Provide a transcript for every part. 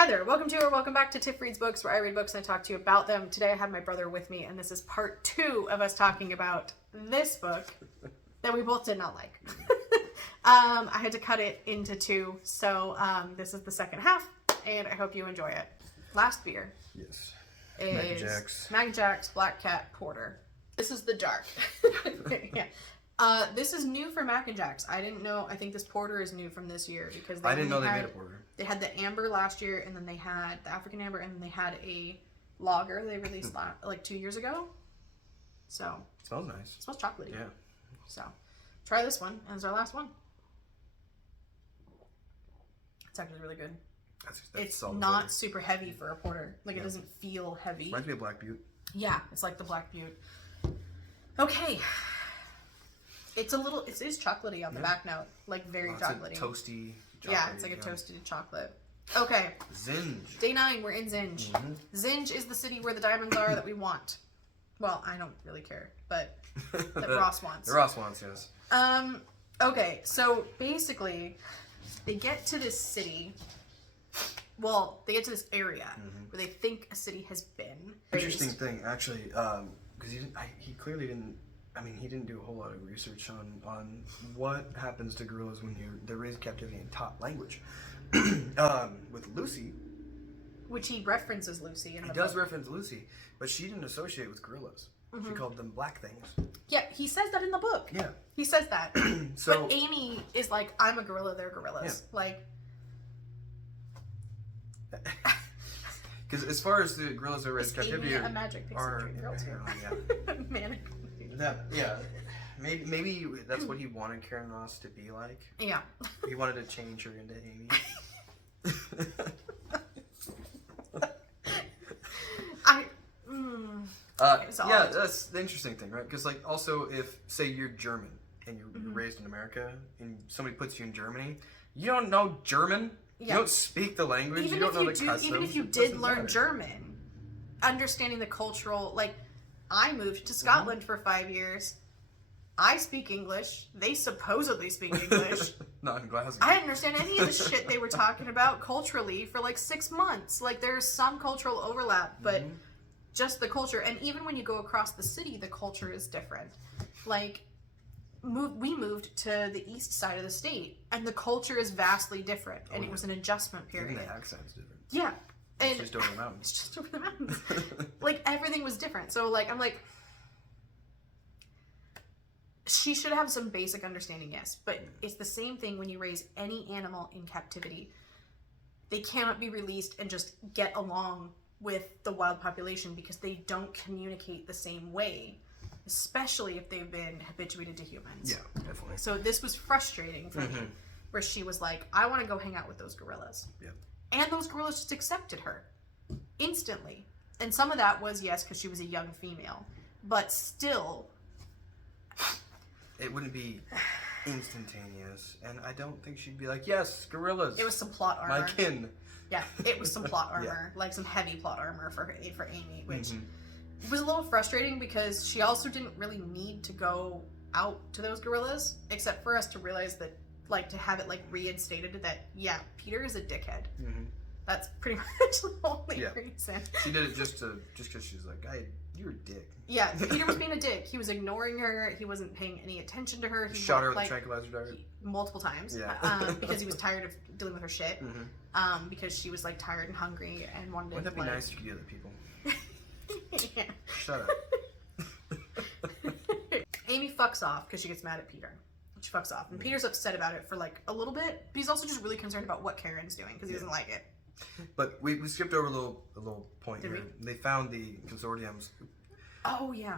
Hi there, welcome back to Tiff Reads Books, where I read books and I talk to you about them. Today I have my brother with me, and this is part 2 of us talking about this book that we both did not like. I had to cut it into 2, so this is the second half, and I hope you enjoy it. Last beer is Mac and Jack's Black Cat Porter. This is the dark. Yeah. This is new for Mac and Jack's. I didn't know. I think this porter is new from this year because I didn't know they made a porter. They had the amber last year, and then they had the African amber, and then they had a lager they released like 2 years ago. So it smells nice. It smells chocolatey. Yeah. So try this one, and it's our last one. It's actually really good. It's not super heavy for a porter. Like it doesn't feel heavy. Reminds me of Black Butte. Yeah, it's like the Black Butte. Okay. It's a little. It is chocolatey on the back note, like very chocolatey. Toasty. Yeah, it's like a toasted chocolate. Okay. Zinj. Day 9, we're in Zinj. Mm-hmm. Zinj is the city where the diamonds are that we want. Well, I don't really care, but that Ross wants. The Ross wants, yes. Okay, so basically, they get to this city. Well, they get to this area where they think a city has been. Interesting thing, actually, because he clearly didn't. I mean, he didn't do a whole lot of research on what happens to gorillas when they're raised in captivity and taught language. With Lucy, which he references Lucy in the book. He does reference Lucy, but she didn't associate with gorillas. She called them black things. Yeah, he says that in the book. Yeah, he says that. So, but Amy is like, I'm a gorilla, they're gorillas. Yeah. Like, because as far as the gorillas that are raised in captivity, a magic pixie girl too. Manic. Maybe that's what he wanted Karen Ross to be like. Yeah. He wanted to change her into Amy. Yeah, that's the interesting thing, right? Because like also if say you're German and you're raised in America and somebody puts you in Germany, you don't know German. Yeah. You don't speak the language. You don't know the customs. Even if you did learn German, understanding the cultural, like I moved to Scotland for 5 years. I speak English. They supposedly speak English. Not in Glasgow. I didn't understand any of the shit they were talking about culturally for like 6 months. Like there's some cultural overlap, but just the culture. And even when you go across the city, the culture is different. Like we moved to the east side of the state, and the culture is vastly different. And it was an adjustment period. Even the accent's different. Yeah. It's just over the mountains. It's just over the mountains. Like everything was different. So like I'm like, she should have some basic understanding, yes, but it's the same thing when you raise any animal in captivity. They cannot be released and just get along with the wild population because they don't communicate the same way, especially if they've been habituated to humans. Yeah, definitely. So this was frustrating for me, where she was like, I want to go hang out with those gorillas. Yeah. And those gorillas just accepted her instantly. And some of that was, yes, because she was a young female, but still... It wouldn't be instantaneous, and I don't think she'd be like, yes, gorillas. It was some plot armor. My kin. Yeah, it was some plot armor, like some heavy plot armor for Amy, which was a little frustrating because she also didn't really need to go out to those gorillas, except for us to realize that, like, to have it, like, reinstated that, yeah, Peter is a dickhead. That's pretty much the only reason. She did it just because she's like, you're a dick. Yeah, Peter was being a dick. He was ignoring her. He wasn't paying any attention to her. He shot her with a tranquilizer dart. Multiple times. Yeah. Because he was tired of dealing with her shit. Because she was like tired and hungry and wanted to. Wouldn't that be nice if you could do that to people? Yeah. Shut up. Amy fucks off because she gets mad at Peter. She fucks off. And Peter's upset about it for like a little bit, but he's also just really concerned about what Karen's doing because he doesn't like it. But we skipped over a little point here. They found the consortium's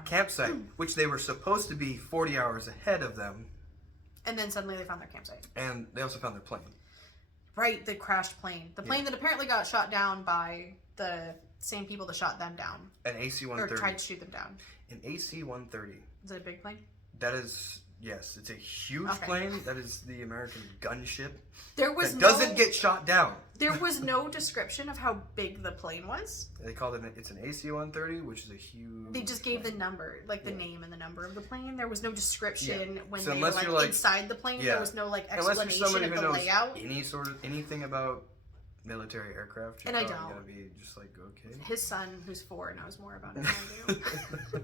campsite, which they were supposed to be 40 hours ahead of them. And then suddenly they found their campsite. And they also found their plane. Right, the crashed plane. The plane that apparently got shot down by the same people that shot them down. An AC-130. Or tried to shoot them down. An AC-130. Is it a big plane? That is... Yes, it's a huge plane. That is the American gunship. Doesn't get shot down. There was no description of how big the plane was. They called it. It's an AC-130, which is a huge. They just gave the number, like the name and the number of the plane. There was no description when so they were like inside the plane. There was no like explanation of the layout. Anything about military aircraft, And I don't. Gonna be just like, okay. His son, who's 4, knows more about it than I do.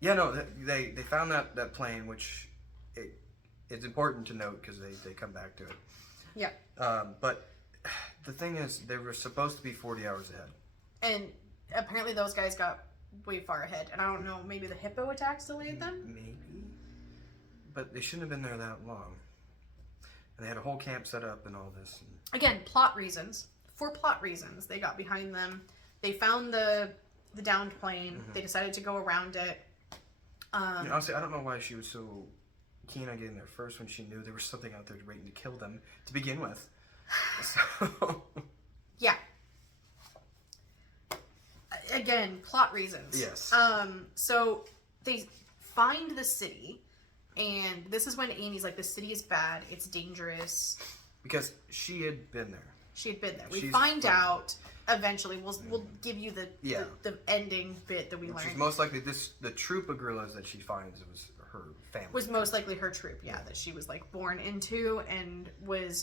Yeah, no, they found that plane, which it's important to note because they come back to it. Yeah. But the thing is, they were supposed to be 40 hours ahead. And apparently those guys got way far ahead. And I don't know, maybe the hippo attacks delayed them? Maybe. But they shouldn't have been there that long. And they had a whole camp set up and all this. Again, plot reasons. For plot reasons, they got behind them. They found the downed plane. Mm-hmm. They decided to go around it. Honestly, I don't know why she was so keen on getting there first when she knew there was something out there waiting to kill them to begin with. So... Yeah. Again, plot reasons. Yes. So they find the city, and this is when Amy's like, the city is bad, it's dangerous. Because she had been there. She had been there. We find out eventually. We'll give you the ending bit that we learned. Which is most likely the troop of gorillas that she finds was her family. Was most likely her troop, yeah, that she was like born into, and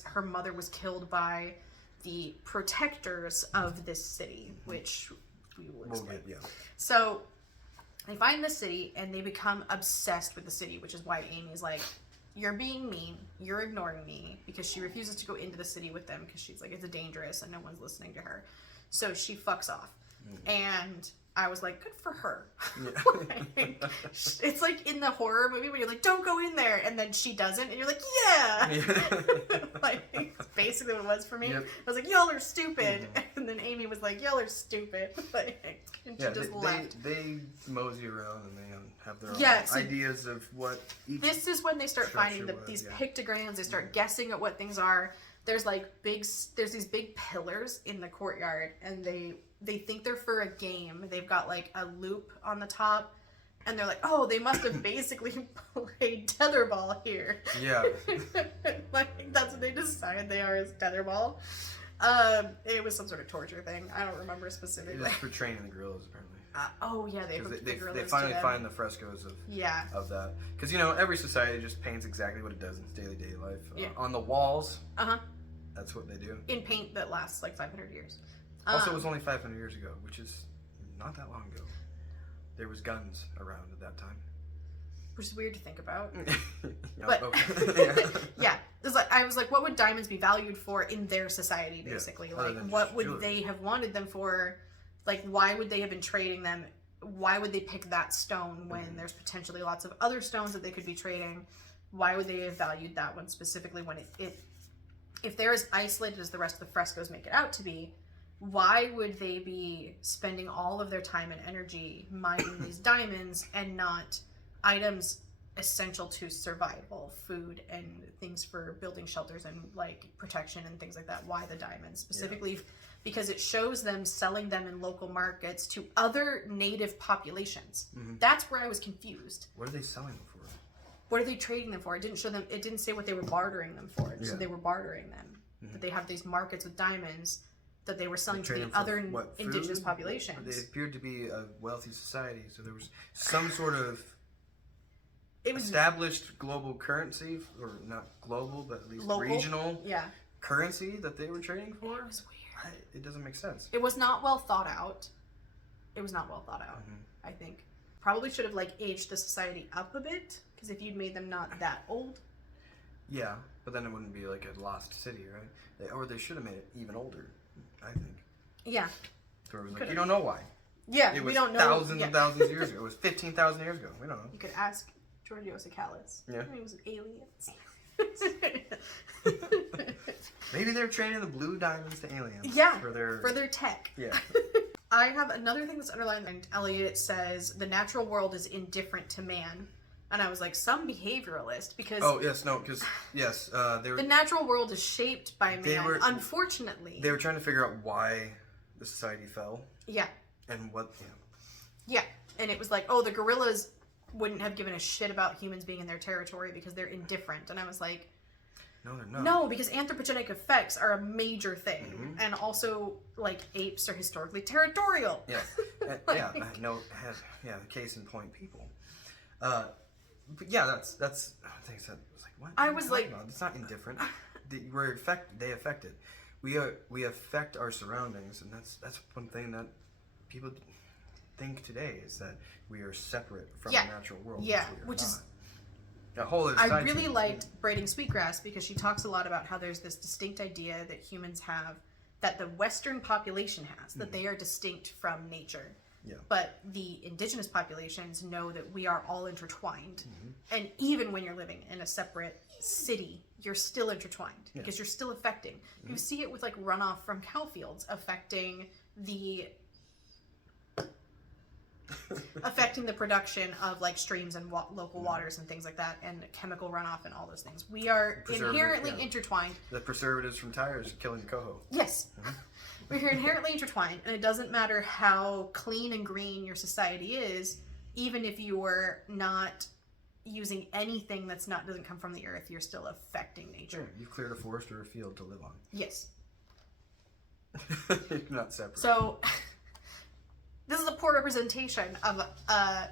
her mother was killed by the protectors of this city, which we will explain. Yeah. So they find the city and they become obsessed with the city, which is why Amy's like, you're being mean, you're ignoring me, because she refuses to go into the city with them because she's like, it's dangerous and no one's listening to her. So she fucks off. And I was like, good for her. Yeah. It's like in the horror movie where you're like, don't go in there, and then she doesn't, and you're like, yeah. Like, basically what it was for me. Yep. I was like, y'all are stupid. And then Amy was like, y'all are stupid. Like, and she just left. They mosey around and they have their own ideas of what each. This is when they start finding these pictograms. They start guessing at what things are. There's these big pillars in the courtyard, and they think they're for a game. They've got like a loop on the top, and they're like, oh, they must have basically played tetherball here. Yeah. Like, that's what they decide they are, is tetherball. It was some sort of torture thing. I don't remember specifically. It was for training the gorillas, apparently. They finally find the frescoes of that. Because, every society just paints exactly what it does in its daily life. Yeah. On the walls, that's what they do. In paint that lasts like 500 years. Also, it was only 500 years ago, which is not that long ago. There was guns around at that time. Which is weird to think about. But yeah. I was like, what would diamonds be valued for in their society, basically? Yeah. Like, what would they have wanted them for? Like, why would they have been trading them? Why would they pick that stone when there's potentially lots of other stones that they could be trading? Why would they have valued that one specifically when if they're as isolated as the rest of the frescoes make it out to be? Why would they be spending all of their time and energy mining these diamonds and not items essential to survival, food and things for building shelters and like protection and things like that? Why the diamonds specifically? Yeah. Because it shows them selling them in local markets to other native populations. That's where I was confused. What are they selling them for? What are they trading them for? It didn't show them. It didn't say what they were bartering them for. So they were bartering them. That they have these markets with diamonds that they were selling to the other indigenous populations. They appeared to be a wealthy society, so there was some sort of established global currency, or not global, but at least local, regional currency that they were trading for. It was weird. It doesn't make sense. It was not well thought out. I think. Probably should have like aged the society up a bit, because if you'd made them not that old. Yeah, but then it wouldn't be like a lost city, right? Or they should have made it even older, I think. Yeah. So it was like, you don't know why. Yeah, it was we don't know. Thousands and thousands of years ago. It was 15,000 years ago. We don't know. You could ask Georgios Akalis. Yeah. He was aliens. Maybe they're trading the blue diamonds to aliens. Yeah, for their tech. Yeah. I have another thing that's underlined. And Elliot says the natural world is indifferent to man. And I was like, some behavioralist, because... Oh, yes, no, because, yes, the natural world is shaped by man, unfortunately. They were trying to figure out why the society fell. Yeah. And what, Yeah, and it was like, oh, the gorillas wouldn't have given a shit about humans being in their territory because they're indifferent. And I was like... No, they're not. No, because anthropogenic effects are a major thing. And also, like, apes are historically territorial. Yeah. Case in point, people. But yeah, that's things that was like, what? I was like, it's not indifferent. They affected. we affect our surroundings, and that's one thing that people think today is that we are separate from the natural world. Yeah, which is a whole other I really liked Braiding Sweetgrass because she talks a lot about how there's this distinct idea that humans have, that the Western population has, that they are distinct from nature. Yeah. But the indigenous populations know that we are all intertwined. And even when you're living in a separate city, you're still intertwined because you're still affecting. You see it with like runoff from cow fields affecting the production of like streams and local waters and things like that, and chemical runoff and all those things. We are inherently intertwined. The preservatives from tires killing the coho. Yes. We're inherently intertwined, and it doesn't matter how clean and green your society is, even if you're not using anything doesn't come from the earth, you're still affecting nature. Sure. You've cleared a forest or a field to live on. Yes. You're not separate. So this is a poor representation of a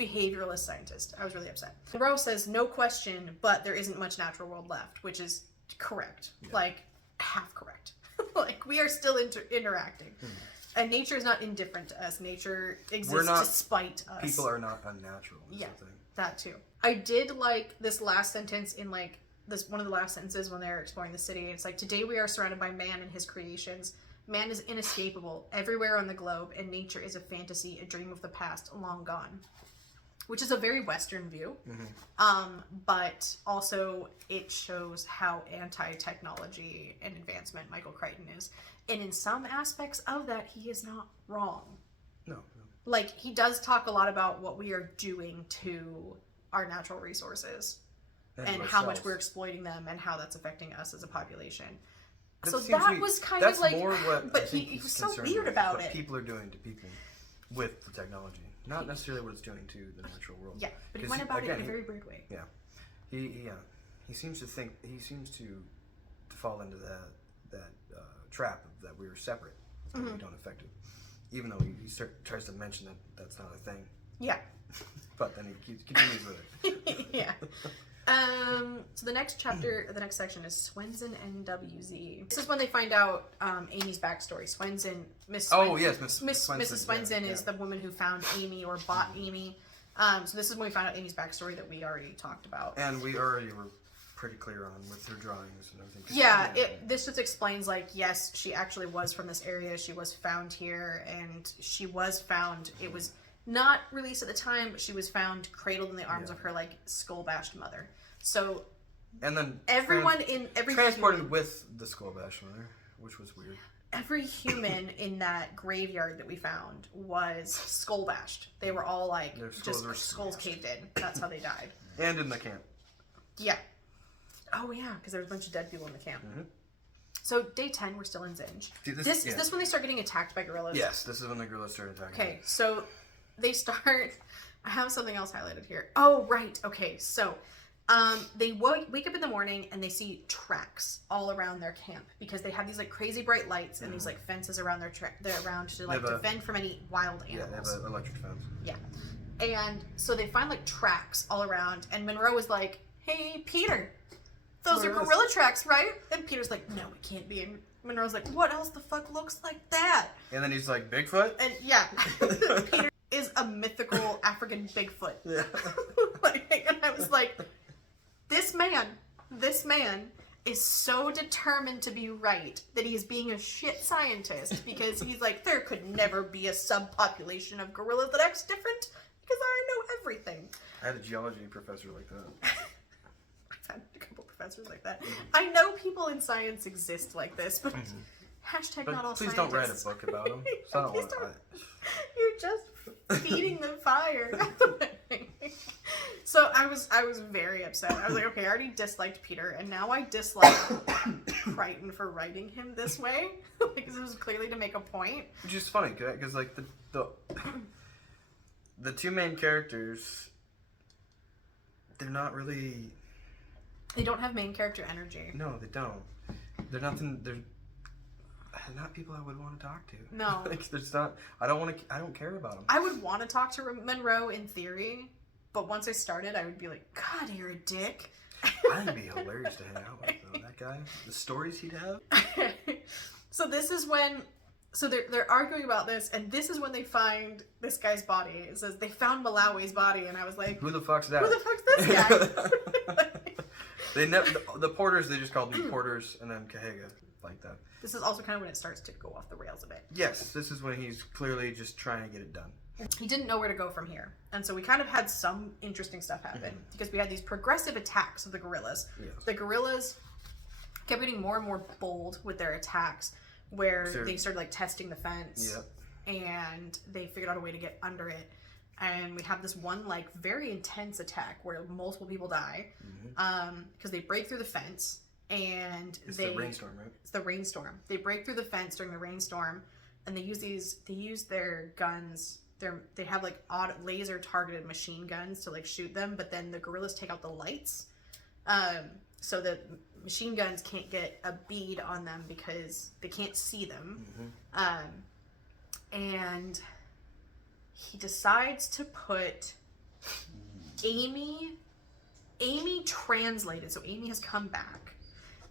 behavioralist scientist. I was really upset. Monroe says, no question, but there isn't much natural world left, which is correct. Yeah. Like, half correct. Like, we are still interacting. And nature is not indifferent to us. Nature exists despite us. People are not unnatural. Yeah, that too. I did like this last sentence in like this one of the last sentences when they're exploring the city. It's like, today we are surrounded by man and his creations. Man is inescapable everywhere on the globe, and nature is a fantasy, a dream of the past, long gone. Which is a very Western view, but also it shows how anti-technology and advancement Michael Crichton is. And in some aspects of that, he is not wrong. No. Like, he does talk a lot about what we are doing to our natural resources and how much we're exploiting them and how that's affecting us as a population. So that was kind of like, but he was so weird about it. People are doing to people with the technology, not necessarily what it's doing to the natural world. Yeah, but he went about it in a very weird way. Yeah, he seems to think, he seems to fall into that trap of that we are separate and we don't affect it, even though he tries to mention that that's not a thing. Yeah, but then he continues with it. Yeah. So the next chapter, the next section is Swenson NWZ. This is when they find out Amy's backstory. Mrs. Swenson is the woman who found Amy or bought Amy. So this is when we found out Amy's backstory that we already talked about. And we already were pretty clear on with her drawings and everything. Yeah, this just explains, like, yes, she actually was from this area. She was found here, and she was found, it was not released at the time, but she was found cradled in the arms of her, like, skull-bashed mother. So, and then transported with the skull-bashed mother, which was weird. Every human in that graveyard that we found was skull-bashed. They were all, like, skulls caved in. That's how they died. And in the camp. Yeah. Oh, yeah, because there was a bunch of dead people in the camp. So, day 10, we're still in Zinj. Is this when they start getting attacked by gorillas? Yes, this is when the gorillas start attacking. Okay, so they start... I have something else highlighted here. Oh, right. Okay, so they wake up in the morning and they see tracks all around their camp because they have these, like, crazy bright lights and these, like, fences around around to, like, defend from any wild animals. Yeah, they have an electric fence. Yeah. And so they find, like, tracks all around, and Monroe is like, hey, Peter, those are gorilla tracks, right? And Peter's like, no, it can't be. And Monroe's like, what else the fuck looks like that? And then he's like, Bigfoot? And yeah, Peter is a mythical African Bigfoot. Yeah. And I was like, this man is so determined to be right that he is being a shit scientist because he's like, there could never be a subpopulation of gorillas that acts different because I know everything. I had a geology professor like that. I've had a couple professors like that. I know people in science exist like this, but hashtag but not all please scientists. Don't write a book about them. So You're just feeding the fire. So I was very upset. I was like, okay, I already disliked Peter, and now I dislike Crichton for writing him this way because it was clearly to make a point. Which is funny because like the two main characters, they're not really. They don't have main character energy. No, they don't. They're nothing. They're not people I would want to talk to. No, like there's not. I don't care about them. I would want to talk to Monroe in theory, but once I started, I would be like, God, you're a dick. I think it'd be hilarious to hang out with though, that guy. The stories he'd have. So this is when, so they're arguing about this, and this is when they find this guy's body. It says they found Malawi's body, and I was like, who the fuck's that? who the fuck's this guy? They never the porters. They just called them porters, and then Kahega like that. This is also kind of when it starts to go off the rails a bit. Yes, this is when he's clearly just trying to get it done. He didn't know where to go from here, and so we kind of had some interesting stuff happen because we had these progressive attacks of the gorillas. Yes. The gorillas kept getting more and more bold with their attacks, where they started like testing the fence, and they figured out a way to get under it. And we have this one like very intense attack where multiple people die because they break through the fence, and it's the rainstorm, right? It's the rainstorm. They break through the fence during the rainstorm, and they use their guns. They have like odd laser targeted machine guns to like shoot them, but then the gorillas take out the lights, so the machine guns can't get a bead on them because they can't see them. And he decides to put Amy translated. So Amy has come back,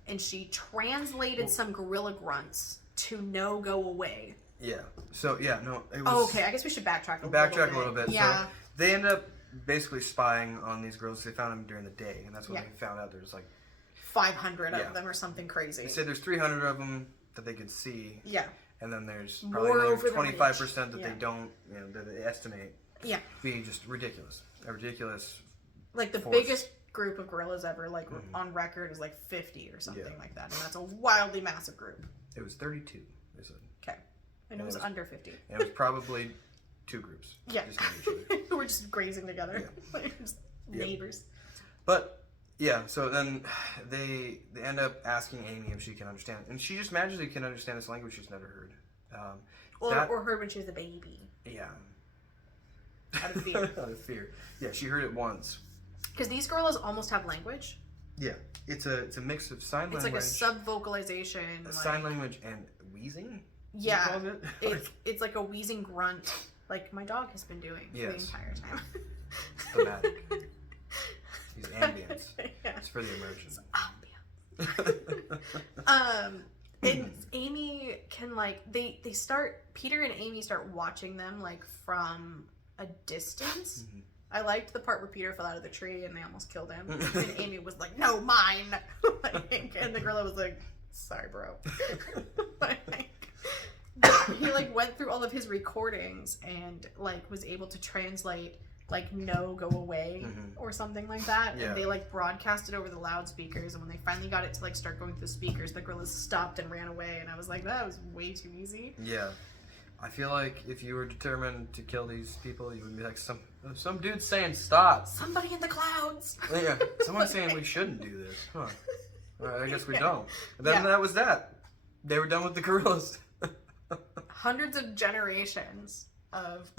and she translated some gorilla grunts to "no, go away." Yeah. So yeah, no. It was, okay. I guess we should backtrack a little bit. Yeah. So they end up basically spying on these girls. They found them during the day, and that's when they found out there's like 500 of them or something crazy. They said there's 300 of them that they could see. Yeah. And then there's probably another 25% that they don't, that they estimate. Yeah. Being just ridiculous. A ridiculous. Like the biggest group of gorillas ever, like on record, is like 50 or something like that, and that's a wildly massive group. It was 32. They said. Okay. And it was under 50. And it was probably 2 groups. Yeah. Just near each other. Who were just grazing together. Yeah. Like just neighbors. But yeah, so then they end up asking Amy if she can understand, and she just magically can understand this language she's never heard. Or heard when she was a baby. Yeah. Out of fear. Out of fear. Yeah, she heard it once. Because these gorillas almost have language. Yeah, it's a mix of sign language. It's like a sub-vocalization. Sign language and wheezing. Yeah, it's like a wheezing grunt, like my dog has been doing for the entire time. Thematic. These ambience. It's for the immersion. Ambience. And Amy can like Peter and Amy start watching them like from a distance. I liked the part where Peter fell out of the tree and they almost killed him, and Amy was like, "No, mine!" And the gorilla was like, "Sorry, bro." He like went through all of his recordings and like was able to translate like "no, go away" or something like that, and they like broadcast it over the loudspeakers. And when they finally got it to like start going through the speakers, the gorillas stopped and ran away. And I was like, that was way too easy. Yeah, I feel like if you were determined to kill these people, you would be like some dude saying stop. Somebody in the clouds. Yeah, someone saying we shouldn't do this. Huh? Well, I guess we don't. And then that was that. They were done with the gorillas. Hundreds of generations of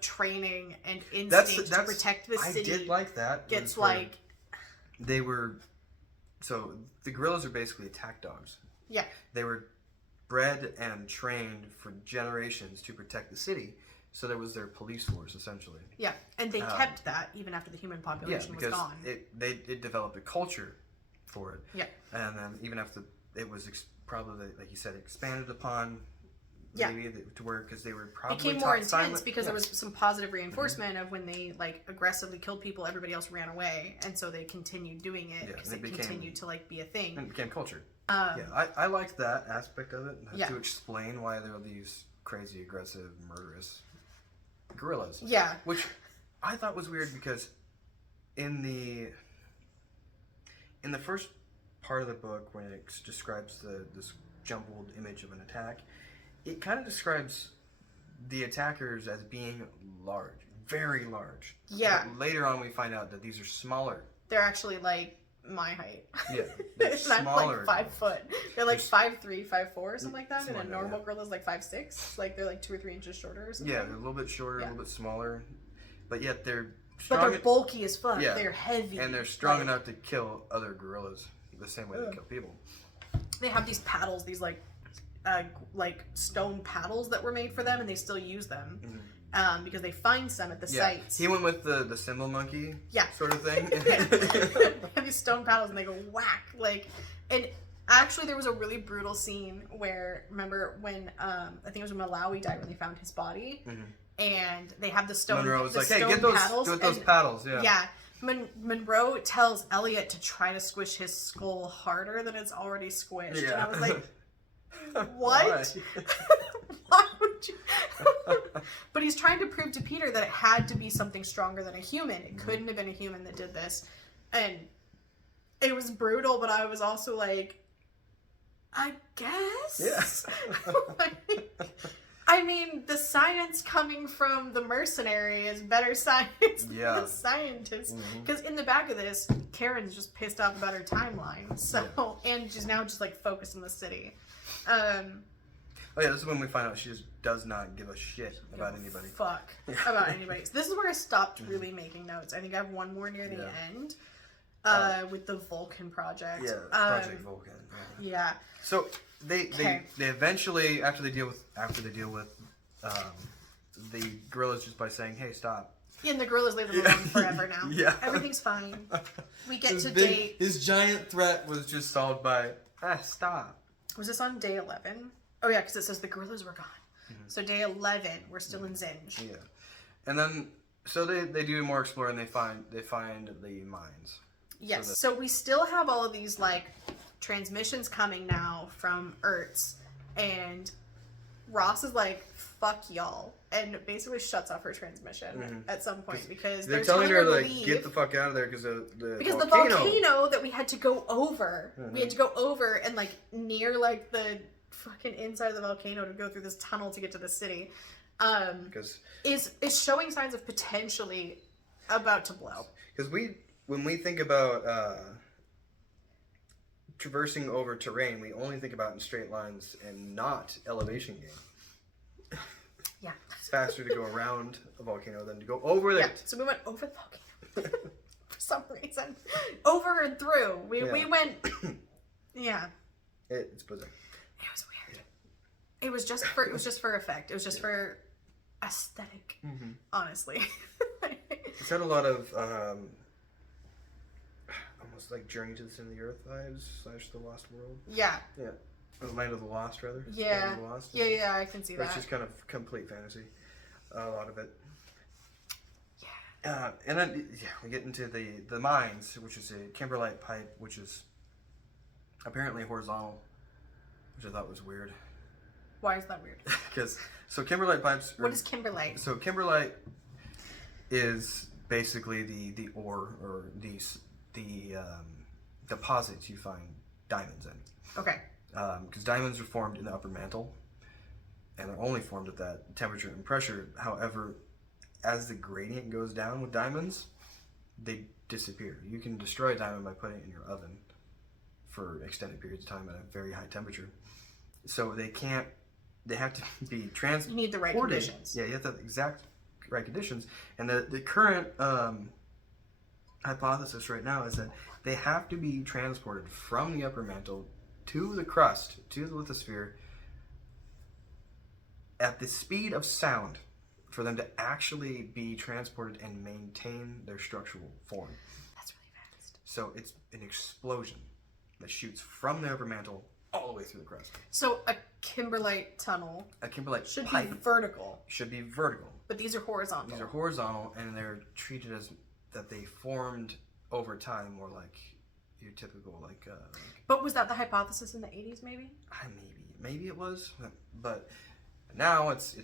training and instinct to protect the city. I did like that. Gets like they were so the gorillas are basically attack dogs. Yeah. They were bred and trained for generations to protect the city. So that was their police force essentially. Yeah, and they kept that even after the human population was gone. It developed a culture for it. Yeah. And then even after it was probably, like you said, expanded upon. Maybe to where, because they were probably became more intense because there was some positive reinforcement of when they like aggressively killed people, everybody else ran away, and so they continued doing it because it continued to like be a thing. And it became culture. I liked that aspect of it to explain why there are these crazy, aggressive, murderous gorillas. Yeah, which I thought was weird because in the first part of the book when it describes this jumbled image of an attack. It kind of describes the attackers as being large, very large. Yeah. But later on, we find out that these are smaller. They're actually like my height. Yeah, they're smaller. I'm like 5 foot. They're like 5'3", 5'4", or something like that. And a normal gorilla's like 5'6". Like they're like 2 or 3 inches shorter or something. Yeah, they're a little bit shorter, a little bit smaller, but yet they're strong. But they're bulky as fuck. Yeah. They're heavy. And they're strong enough to kill other gorillas the same way they kill people. They have these paddles, these like stone paddles that were made for them, and they still use them because they find some at the sites. He went with the cymbal monkey sort of thing. They have these stone paddles and they go whack, like, and Actually, there was a really brutal scene where, remember when, I think it was when Malawi died when they found his body, and they have the stone. Monroe was the like, "Hey, stone get those, paddles, get those and- paddles." Yeah. Yeah. Monroe tells Elliot to try to squish his skull harder than it's already squished. Yeah. And I was like, what? Why? Why would you? But he's trying to prove to Peter that it had to be something stronger than a human. It couldn't have been a human that did this. And it was brutal, but I was also like, I guess? Yes. I mean, the science coming from the mercenary is better science than the scientist. Because in the back of this, Karen's just pissed off about her timeline. So, and she's now just like focused on the city. Oh yeah, this is when we find out she just does not give a shit about anybody. Fuck about anybody. So this is where I stopped really making notes. I think I have one more near the end. With the Vulcan project. Yeah, Project Vulcan. Yeah. So they eventually after they deal with the gorillas just by saying, "Hey, stop." Yeah, and the gorillas leave them alone forever now. Yeah. Everything's fine. We get to big, date. His giant threat was just solved by stop. Was this on day 11? Oh yeah, because it says the gorillas were gone. So day 11, we're still in Zinj. Yeah, and then so they do more exploring. They find the mines. Yes. So we still have all of these like transmissions coming now from Ertz, and Ross is like, "Fuck y'all," and basically shuts off her transmission at some point because they're telling her to like leave. Get the fuck out of there because the volcano that we had to go over. We had to go over and like near like the fucking inside of the volcano to go through this tunnel to get to the city. Is showing signs of potentially about to blow. Because when we think about traversing over terrain, we only think about in straight lines and not elevation gain. Yeah. It's faster to go around a volcano than to go over there. Yeah, so we went over the volcano for some reason. Over and through. We went. Yeah. It's bizarre. It was weird. It was just for effect. It was just for aesthetic. Honestly. It's had a lot of almost like Journey to the Center of the Earth vibes / The Lost World. Yeah. Yeah. Or Land of the Lost, rather. Yeah. Land of the Lost. Yeah, I can see that. It's just kind of complete fantasy. A lot of it. Yeah. And then we get into the mines, which is a kimberlite pipe, which is apparently horizontal, which I thought was weird. Why is that weird? Because kimberlite pipes. What is kimberlite? So kimberlite is basically the ore or the deposits you find diamonds in. Okay. Because diamonds are formed in the upper mantle, and they're only formed at that temperature and pressure. However, as the gradient goes down with diamonds, they disappear. You can destroy a diamond by putting it in your oven for extended periods of time at a very high temperature. So they have to be transported. You need the right conditions. Yeah, you have the exact right conditions. And the current hypothesis right now is that they have to be transported from the upper mantle to the crust, to the lithosphere, at the speed of sound for them to actually be transported and maintain their structural form. That's really fast. So it's an explosion that shoots from the upper mantle all the way through the crust. So a kimberlite tunnel should be vertical. Should be vertical. But these are horizontal. These are horizontal, and they're treated as that they formed over time, more like your typical like. But was that the hypothesis in the 80s? Maybe it was, but now it's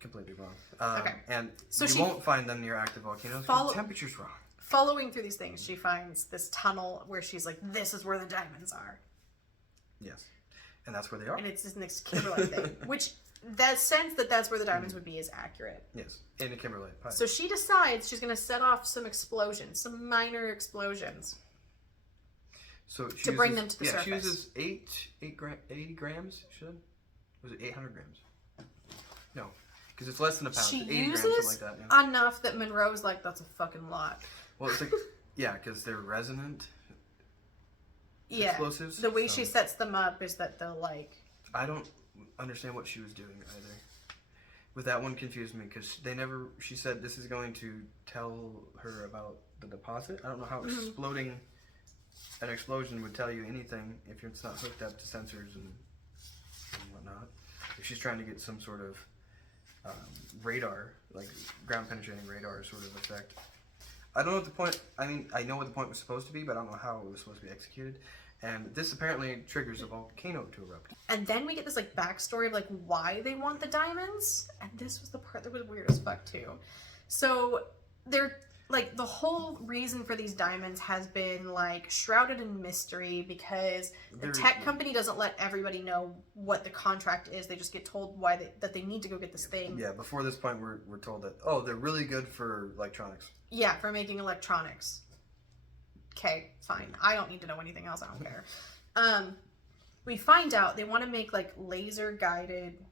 completely wrong. Okay. And so you won't find them near active volcanoes because the temperature's wrong. Following through these things, she finds this tunnel where she's like, "This is where the diamonds are." Yes, and that's where they are. And it's this next kimberlite thing, which that sense that that's where the diamonds would be is accurate. Yes, in a kimberlite pipe. So she decides she's going to set off some explosions, some minor explosions. So to bring them to the surface. She uses 80 grams. Was it 800 grams? No, because it's less than a pound. She 80 uses grams, something like that. Enough that Monroe's like, "That's a fucking lot." Well, it's like because they're resonant. Yeah. Explosives. The way she sets them up is that they'll like. I don't understand what she was doing either. With that one confused me because she said this is going to tell her about the deposit. I don't know how exploding an explosion would tell you anything if it's not hooked up to sensors and whatnot. If she's trying to get some sort of radar, like ground penetrating radar sort of effect. I don't know what the point, I mean, I know what the point was supposed to be, but I don't know how it was supposed to be executed. And this apparently triggers a volcano to erupt. And then we get this like backstory of like why they want the diamonds. And this was the part that was weird as fuck too. So they're like, the whole reason for these diamonds has been like shrouded in mystery because the tech company doesn't let everybody know what the contract is. They just get told that they need to go get this thing. Yeah, before this point we're told that, oh, they're really good for electronics. Yeah, for making electronics. Okay, fine. I don't need to know anything else. I don't care. We find out they want to make like laser guided.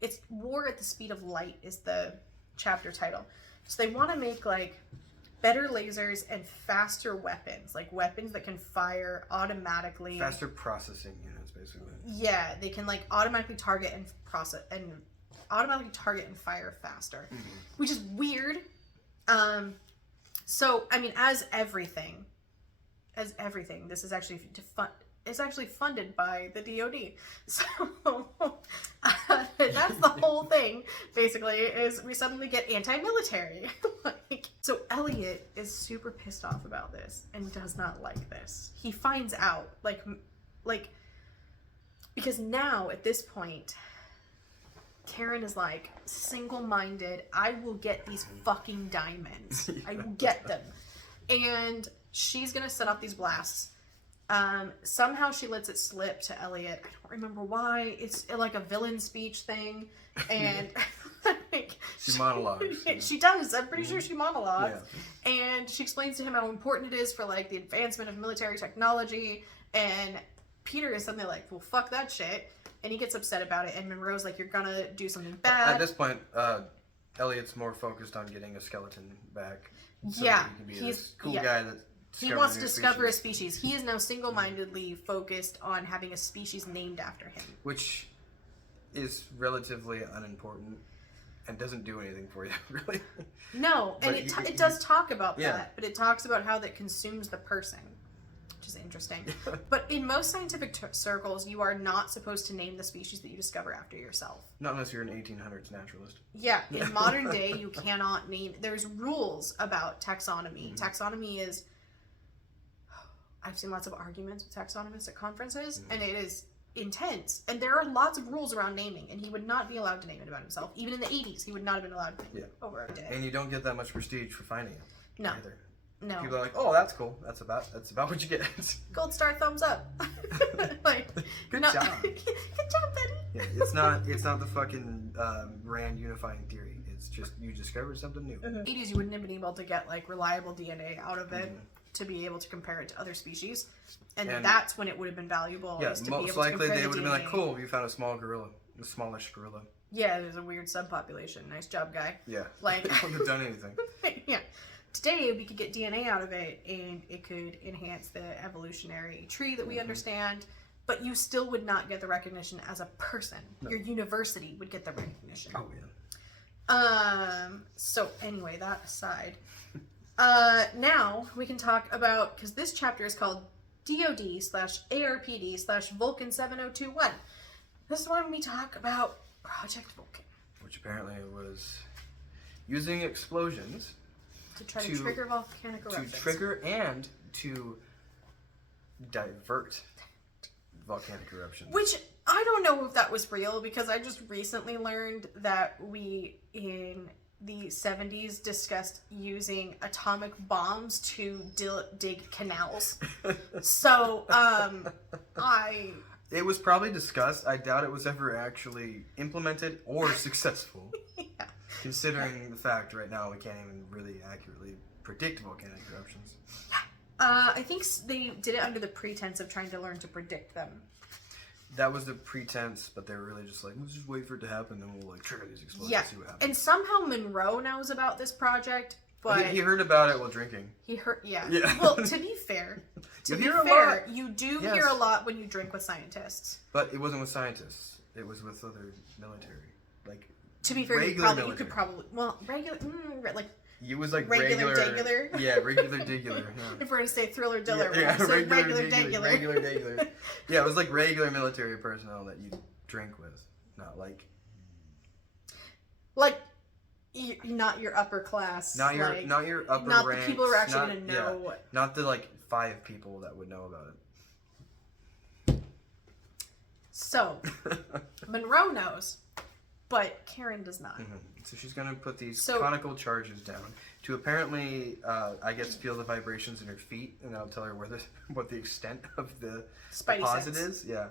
It's War at the Speed of Light is the chapter title. So they want to make like better lasers and faster weapons, like weapons that can fire automatically. Faster processing units, basically. Yeah, they can like automatically target and fire faster, which is weird. So I mean, as everything, this is actually it's actually funded by the DoD. So that's the whole thing, basically, is we suddenly get anti-military. So Elliot is super pissed off about this and does not like this. He finds out, like, because now, at this point, Karen is like, single-minded, I will get these fucking diamonds. I will get them. And she's gonna set off these blasts. Somehow she lets it slip to Elliot. I don't remember why. It's like a villain speech thing. And like, she monologues. She does. I'm pretty sure she monologues. Yeah. And she explains to him how important it is for like the advancement of military technology. And Peter is suddenly like, well, fuck that shit. And he gets upset about it. And Monroe's like, you're gonna do something bad. At this point, Elliot's more focused on getting a skeleton back. So yeah. he can be this cool guy that he wants to discover a species. He is now single-mindedly focused on having a species named after him. Which is relatively unimportant and doesn't do anything for you, really. No, and it does talk about that, but it talks about how that consumes the person, which is interesting. But in most scientific circles, you are not supposed to name the species that you discover after yourself. Not unless you're an 1800s naturalist. Yeah, in modern day, you cannot name... There's rules about taxonomy. Taxonomy is... I've seen lots of arguments with taxonomists at conferences, and it is intense. And there are lots of rules around naming, and he would not be allowed to name it about himself. Even in the 80s, he would not have been allowed to name it over a day. And you don't get that much prestige for finding it. No. Either. No. People are like, oh, that's cool. That's about what you get. Gold star, thumbs up. Like, good job. Good job, buddy. Yeah, it's not the fucking Rand unifying theory. It's just you discovered something new. In the 80s, you wouldn't have been able to get like reliable DNA out of it to be able to compare it to other species, and that's when it would have been valuable. Yeah, is to most be able likely to they would have been DNA. like, cool, you found a small gorilla, a smallish gorilla. Yeah, there's a weird subpopulation. Nice job, guy. Yeah, like they wouldn't have done anything. Yeah, today we could get DNA out of it, and it could enhance the evolutionary tree that we understand. But you still would not get the recognition as a person. No. Your university would get the recognition. Oh yeah. So anyway, that aside. Now we can talk about, because this chapter is called DOD/ARPD/Vulcan 7021. This is when we talk about Project Vulcan. Which apparently was using explosions to try to trigger volcanic eruptions. To trigger and to divert volcanic eruptions. Which, I don't know if that was real, because I just recently learned that we, in the 70s, discussed using atomic bombs to dig canals. So, It was probably discussed. I doubt it was ever actually implemented or successful. Yeah. Considering the fact right now we can't even really accurately predict volcanic eruptions. I think they did it under the pretense of trying to learn to predict them. That was the pretense, but they were really just like, let's just wait for it to happen, then we'll like trigger these explosions and see what happens. And somehow Monroe knows about this project, but he heard about it while drinking. He heard, yeah. Well, to be fair, you hear a lot when you drink with scientists. But it wasn't with scientists; it was with other military, like. To be fair, you could probably regular, like It was like regular. Yeah, regular digular. Yeah. If we're gonna say thriller diller, Yeah, we're gonna say regular digular. Regular digular. Yeah, it was like regular military personnel that you drink with, not like not your upper class. Not your upper not ranks, the people who are actually gonna know. Yeah, not the like 5 people that would know about it. So, Monroe knows, but Karen does not. Mm-hmm. So she's going to put these conical charges down to apparently, I guess, feel the vibrations in her feet, and that'll tell her what the extent of the deposit is. Yeah.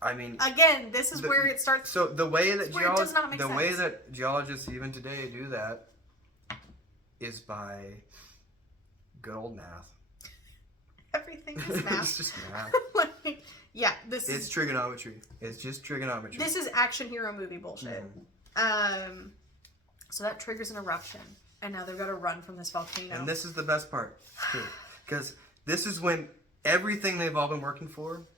I mean, again, this is where it starts. So the way that geologists even today do that is by good old math. Everything is math. It's just math. Yeah, it's trigonometry. It's just trigonometry. This is action hero movie bullshit. Mm-hmm. So that triggers an eruption, and now they've got to run from this volcano. And this is the best part, too, because this is when everything they've all been working for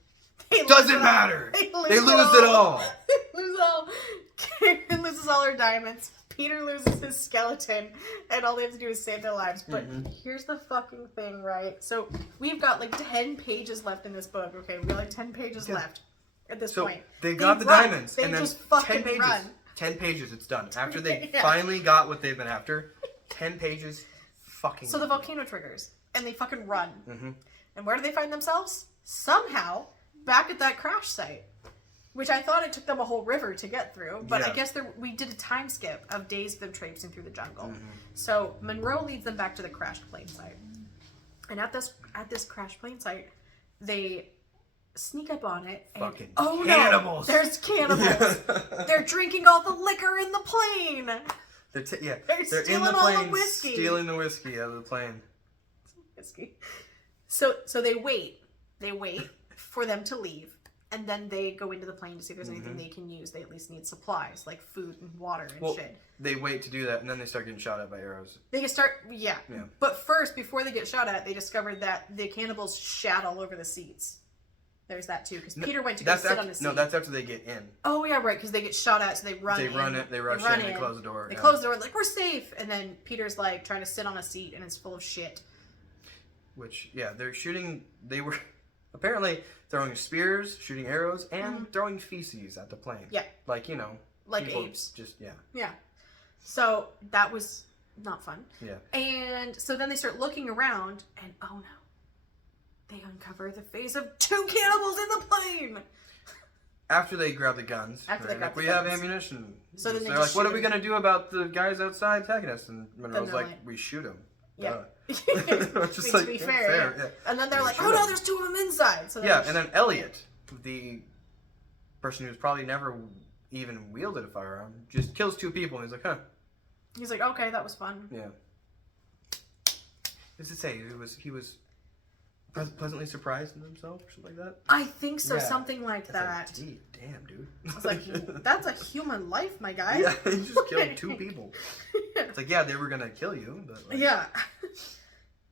doesn't matter. They lose it all. They lose all. Karen loses all her diamonds. Peter loses his skeleton, and all they have to do is save their lives. But here's the fucking thing, right? So we've got like 10 pages left in this book. Okay, we've got like 10 pages left at this point. They got the diamonds, they and then just fucking 10 pages. Run. 10 pages, it's done. After they finally got what they've been after, 10 pages, fucking. So the volcano triggers, and they fucking run. Mm-hmm. And where do they find themselves? Somehow back at that crash site. Which I thought it took them a whole river to get through, but I guess we did a time skip of days of them traipsing through the jungle. Mm-hmm. So Monroe leads them back to the crashed plane site, and at this crashed plane site, they sneak up on it. And, fucking cannibals! No, there's cannibals. They're drinking all the liquor in the plane. They're stealing in the all plane, the whiskey. Stealing the whiskey out of the plane. Whiskey. So they wait for them to leave. And then they go into the plane to see if there's anything they can use. They at least need supplies, like food and water and shit. They wait to do that, and then they start getting shot at by arrows. They can start, yeah. But first, before they get shot at, they discovered that the cannibals shat all over the seats. There's that, too, because Peter went to go sit on the seat. No, that's after they get in. Oh, yeah, right, because they get shot at, so they run in. They rush in, they close the door. They close the door, like, we're safe! And then Peter's, like, trying to sit on a seat, and it's full of shit. Which, they're shooting, they were... Apparently, throwing spears, shooting arrows, and throwing feces at the plane. Yeah. Like, like apes. Just, Yeah. So, that was not fun. Yeah. And so then they start looking around, and oh no. They uncover the face of 2 cannibals in the plane! After they grab the guns. We have ammunition. So then they're like, what are we going to do about the guys outside attacking us? And Monroe's like, we shoot them. Yeah. Just like, to be fair. Yeah. And then they're like, oh no, there's 2 of them inside. So and then Elliot, the person who's probably never even wielded a firearm, just kills 2 people, and he's like, huh. He's like, okay, that was fun. Yeah. What does it say? He was pleasantly surprised in himself, or something like that? I think so, something like that. Damn, dude. I was like, that's a human life, my guy. Yeah, he just killed 2 people. It's like, they were gonna kill you, but like... Yeah.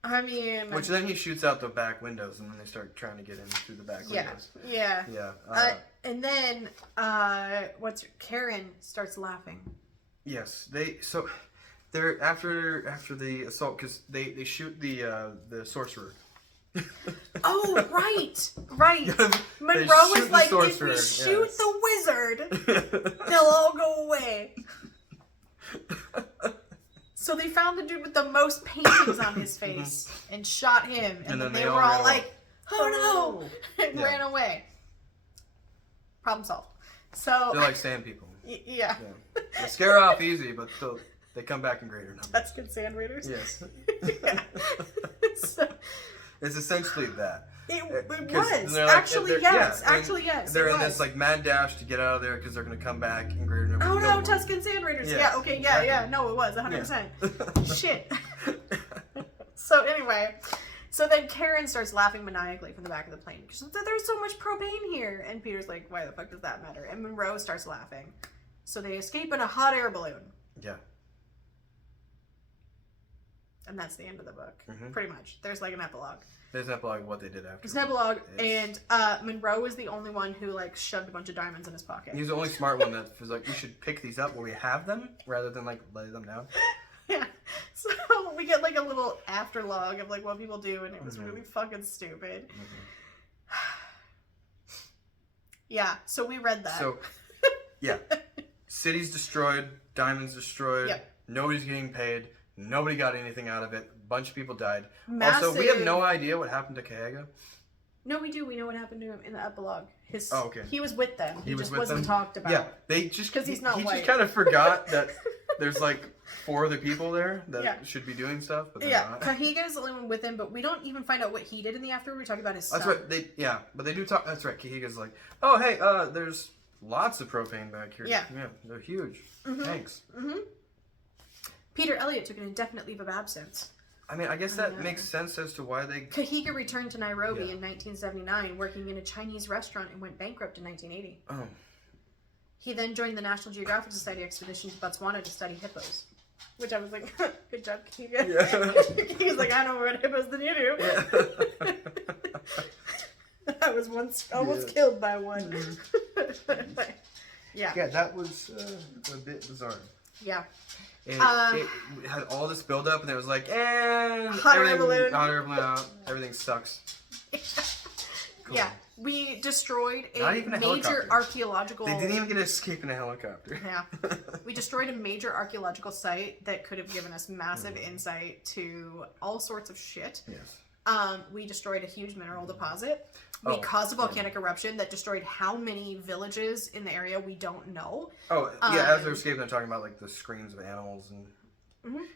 I mean... Which then he shoots out the back windows, and then they start trying to get in through the back windows. Yeah. Yeah. And then, Karen starts laughing. Yes, they're after the assault, because they shoot the sorcerer. Oh, right. Monroe was like, if we shoot the wizard, they'll all go away. So they found the dude with the most paintings on his face and shot him, and then they were all like, oh no, and ran away. Problem solved. So they're like sand people. Yeah. They scare off easy, but they come back in greater numbers. That's good, sand raiders. Yes. Yeah. So, it's essentially that. It was. Actually, yes. They're in this like mad dash to get out of there because they're going to come back in greater numbers. Oh no, Tuscan Sand Raiders. Yes, Yeah, okay, yeah, exactly. No, it was 100%. Yeah. Shit. So anyway, so then Karen starts laughing maniacally from the back of the plane because there's so much propane here, and Peter's like, why the fuck does that matter? And Monroe starts laughing. So they escape in a hot air balloon. Yeah. And that's the end of the book, pretty much. There's like an epilogue. There's an epilogue of what they did after. It's an epilogue, and Monroe was the only one who like shoved a bunch of diamonds in his pocket. He's the only smart one that was like, we should pick these up where we have them, rather than like lay them down. Yeah. So we get like a little afterlog of like what people do, and it was really fucking stupid. Yeah, so we read that. So, yeah. City's destroyed, diamonds destroyed, Yep. Nobody's getting paid, nobody got anything out of it, a bunch of people died. Massive... Also, we have no idea what happened to Kaega. No, we do. We know what happened to him in the epilogue. Okay. He was with them. He just with wasn't them? talked about. Yeah, they just... Because he's not he white. just kind of forgot that there's like 4 other people there that Yeah. should be doing stuff, but they're not. Kahiga's the only one with him, but we don't even find out what he did in the afterward. We talk about his son. That's right. But they do talk. That's right. Kahiga's like, oh hey, there's lots of propane back here. Yeah, they're huge. Thanks. Peter Elliott took an indefinite leave of absence. I mean, I guess that makes sense as to why they... Kahiga returned to Nairobi in 1979, working in a Chinese restaurant, and went bankrupt in 1980. Oh. He then joined the National Geographic Society expedition to Botswana to study hippos. Which I was like, good job, Kahiga. Yeah. He was like, I know more about hippos than you do. Yeah. I was once almost killed by one. Yeah. Yeah, that was a bit bizarre. Yeah. And it had all this build up, and it was like, and hot air balloon out, everything sucks. Cool. Yeah, we destroyed Not a even a major helicopter. archaeological... They didn't even get to escape in a helicopter. Yeah. We destroyed a major archaeological site that could have given us massive insight to all sorts of shit. Yes. We destroyed a huge mineral deposit. We caused a volcanic eruption that destroyed how many villages in the area we don't know. Oh, yeah, as they're escaping, they're talking about like the screams of animals, and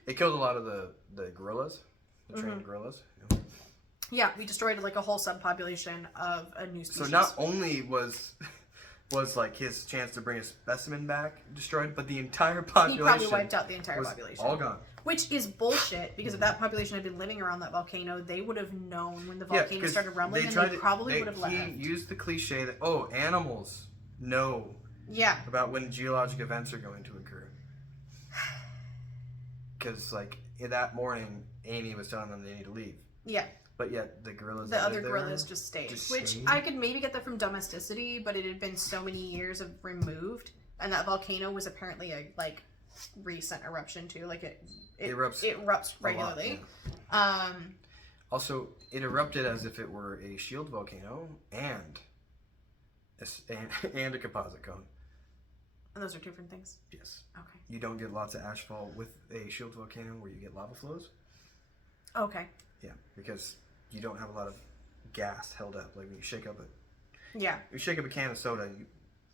it killed a lot of the gorillas, the trained gorillas. Yeah, we destroyed like a whole subpopulation of a new species. So not only was like his chance to bring a specimen back destroyed, but the entire population... He probably wiped out the entire population. All gone. Which is bullshit, because if that population had been living around that volcano, they would have known when the volcano started rumbling, and they probably would have left. He used the cliche that, animals know about when geologic events are going to occur. Because, like, that morning, Amy was telling them they need to leave. Yeah. But yet, the gorillas... The other gorillas just stayed. I could maybe get that from domesticity, but it had been so many years of removed, and that volcano was apparently a, like, recent eruption, too. Like, it erupts regularly. Lot, yeah. Also, it erupted as if it were a shield volcano and a composite cone. And those are two different things? Yes. Okay. You don't get lots of ashfall with a shield volcano where you get lava flows. Okay. Yeah, because you don't have a lot of gas held up. Like when you shake up a can of soda and you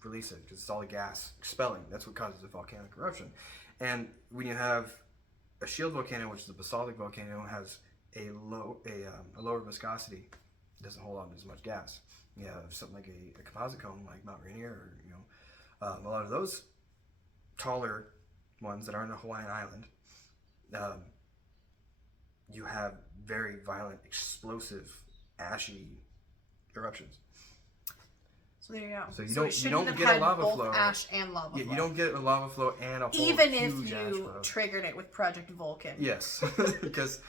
release it because it's all the gas expelling. That's what causes a volcanic eruption. And when you have a shield volcano, which is a basaltic volcano, has a lower viscosity, it doesn't hold on to as much gas. You have something like a composite cone like Mount Rainier, or a lot of those taller ones that aren't a Hawaiian island. You have very violent, explosive, ashy eruptions. So there you go. So you don't get a lava both flow. Ash and lava flow. Yeah, you don't get a lava flow and a whole even huge if you ash flow. triggered it with Project Vulcan. Yes, because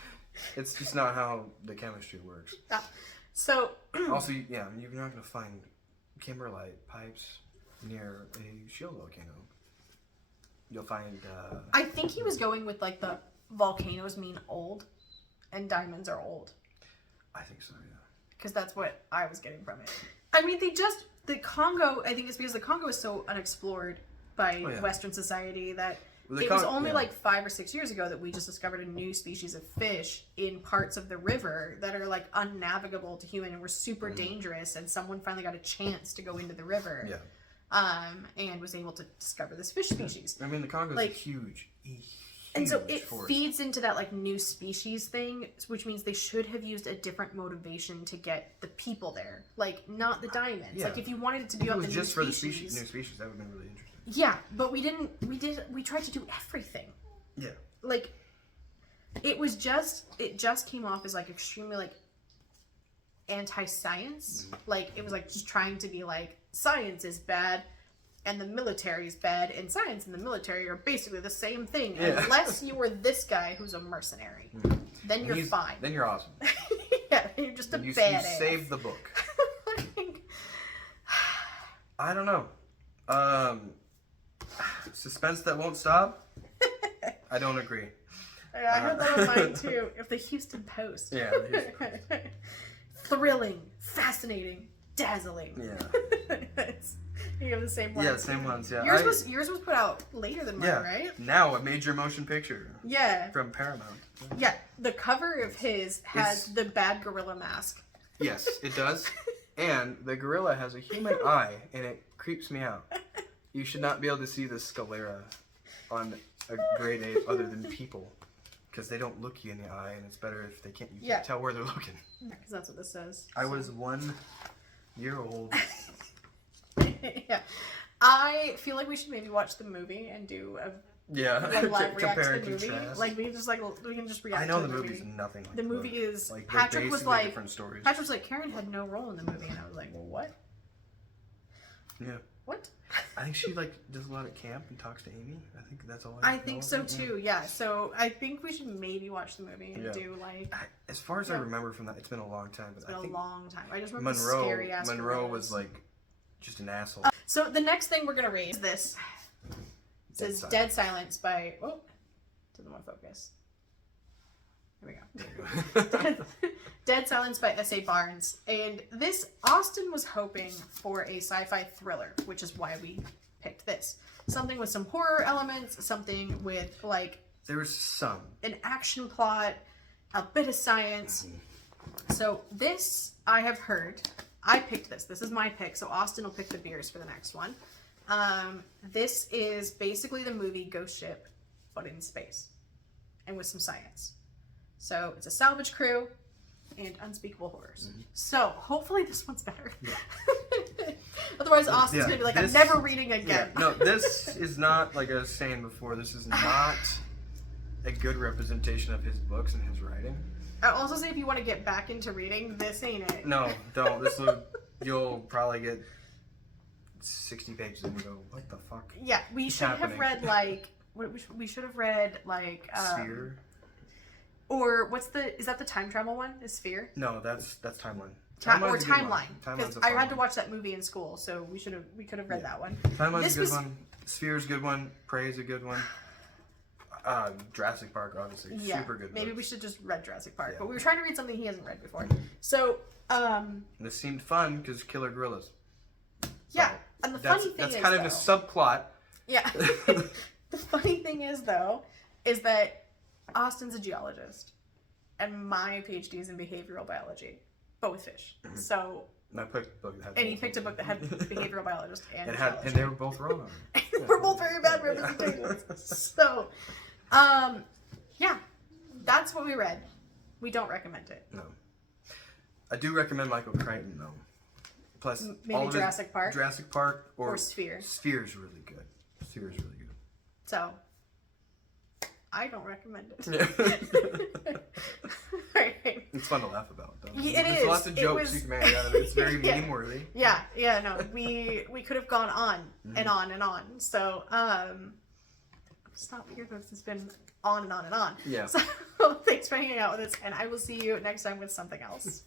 it's just not how the chemistry works. So also, you're not going to find kimberlite pipes near a shield volcano. You'll find. I think he was going with like the volcanoes mean old, and diamonds are old. I think so, yeah. Because that's what I was getting from it. I mean, the Congo, I think it's because the Congo is so unexplored by Western society that it was only like 5 or 6 years ago that we just discovered a new species of fish in parts of the river that are like unnavigable to human and were super dangerous, and someone finally got a chance to go into the river. Yeah. And was able to discover this fish species. I mean, the Congo is huge. And so it feeds into that like new species thing, which means they should have used a different motivation to get the people there, like not the diamonds. Yeah. Like if you wanted it to be about the new species, for the new species, that would have been really interesting. Yeah, but we didn't. We tried to do everything. Yeah. Like it just came off as like extremely like anti-science. Like it was like just trying to be like science is bad. And the military is bad, and science and the military are basically the same thing. Yeah. Unless you were this guy who's a mercenary. Then you're fine. Then you're awesome. Yeah, you're just a badass. You saved the book. I don't know. Suspense that won't stop? I don't agree. Yeah, I had that on mine too. If the Houston Post. Yeah. Thrilling, fascinating, dazzling. Yeah. You have the same ones. Yeah, same ones. Yeah. Yours was put out later than mine, right? Now a major motion picture. Yeah. From Paramount. Yeah. The cover of his has the bad gorilla mask. Yes, it does. And the gorilla has a human eye, and it creeps me out. You should not be able to see the sclera on a great ape other than people, because they don't look you in the eye, and it's better if they can't. You can't tell where they're looking. Because that's what this says. I was 1 year old. Yeah, I feel like we should maybe watch the movie and do a live react to the movie. Contrast. Like we can just react. I know to the movie. movie's nothing like the movie is like Patrick was like different stories. Patrick was like Karen had no role in the movie, and I was like, well, what? Yeah. What? I think she like does a lot at camp and talks to Amy. I think that's all. I think so too. Yeah. So I think we should maybe watch the movie and do like. As far as I remember from that, it's been a long time. But it's been I think a long time. I just remember the scary ass. Monroe was like just an asshole. So the next thing we're gonna read is this. It says "Dead Silence" by. Oh, doesn't want to focus. Here we go. Dead Silence by S.A. Barnes. And this, Austin was hoping for a sci-fi thriller, which is why we picked this. Something with some horror elements, something with, like... There was some. An action plot, a bit of science. So this, I have heard... I picked this. This is my pick, so Austin will pick the beers for the next one. This is basically the movie Ghost Ship, but in space. And with some science. So it's a salvage crew and unspeakable horrors. Mm-hmm. So hopefully this one's better. Yeah. Otherwise Austin's gonna be like, I'm never reading again. Yeah, no, this is not, like I was saying before, this is not a good representation of his books and his writing. I'll also say if you want to get back into reading, this ain't it. No, don't. This will, you'll probably get 60 pages and go, what the fuck? Yeah, we should have read like, we should have read like... Sphere? Or what's the... Is that the time travel one? Is Sphere? No, that's Timeline. Or Timeline. Because I had to watch that movie in school, so we could have read that one. Timeline's a good one. Sphere's a good one. Prey's a good one. Jurassic Park, obviously. Yeah, super good. Maybe we should just read Jurassic Park. Yeah. But we were trying to read something he hasn't read before. So, this seemed fun because killer gorillas. Yeah, and the funny thing is, that's kind of a subplot. Yeah. The funny thing is, though, is that Austin's a geologist, and my PhD is in behavioral biology, but with fish. Mm-hmm. So, and I picked a book that had. And he picked a book that had behavioral biologist and and they were both wrong. We're both very bad representations. So, yeah, that's what we read. We don't recommend it. No, I do recommend Michael Crichton though. Plus, maybe Jurassic Park. Jurassic Park or Sphere. Sphere's really good. Sphere's really good. So, I don't recommend it. Right. It's fun to laugh about, though. There's lots of jokes you can make out of it. It's very meme-worthy. Yeah, no, we could have gone on and on and on. So, stop here, folks. It's been on and on and on. Yeah. So, thanks for hanging out with us, and I will see you next time with something else.